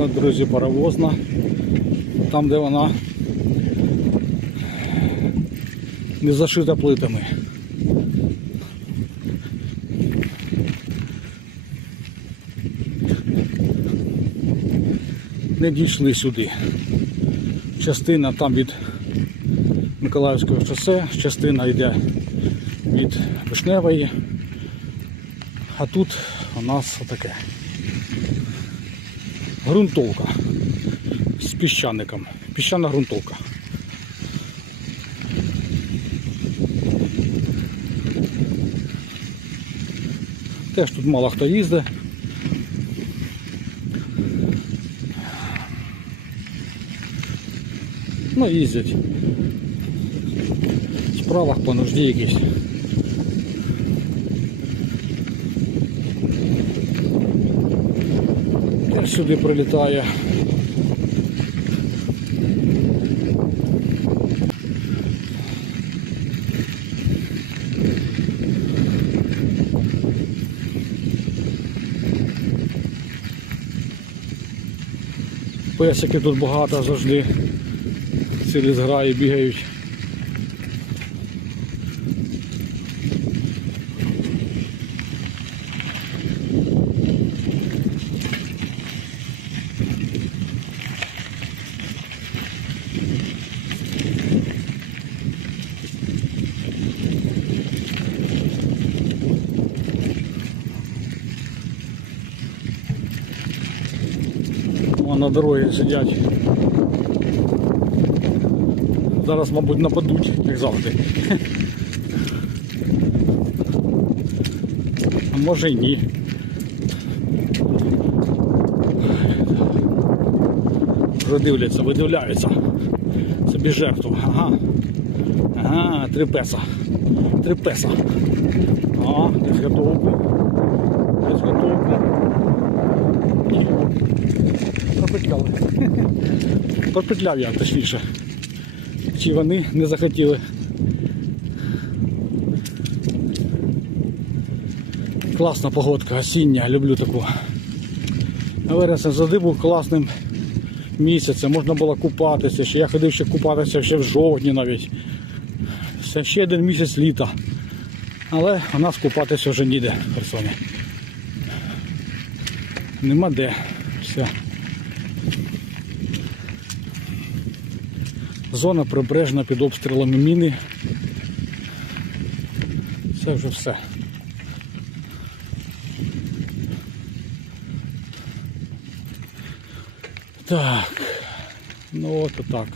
От, друзі, паровозна. Там, де вона не зашита плитами. Не дійшли сюди. Частина там від Миколаївського шосе, частина йде від Вишневої. А тут у нас отаке. Грунтовка з піщаником. Піщана грунтовка. Теж тут мало хто їздить. Ну, їздять. В по нужді якісь. Теж сюди прилітає. Песики тут багато завжди. Цілі зграї бігають. На дорозі сидять. Зараз, мабуть, нападуть, як завжди. А може й ні. Вже дивляться, видивляються. Собі жертву. Ага. Ага, три песа. Три песа. А, десь готовку. Десь готовку. Пропетляли. Пропетляв я, точніше. Чи вони не захотіли. Класна погодка, осіння, люблю таку. Вересень завжди був класним місяцем, можна було купатися, ще я ходив ще купатися ще в жовтні навіть. Це ще один місяць літа. Але у нас купатися вже ніде в Херсоні. Нема де. Все. Зона прибережна під обстрілами міни. Це вже все. Так. Ну от так.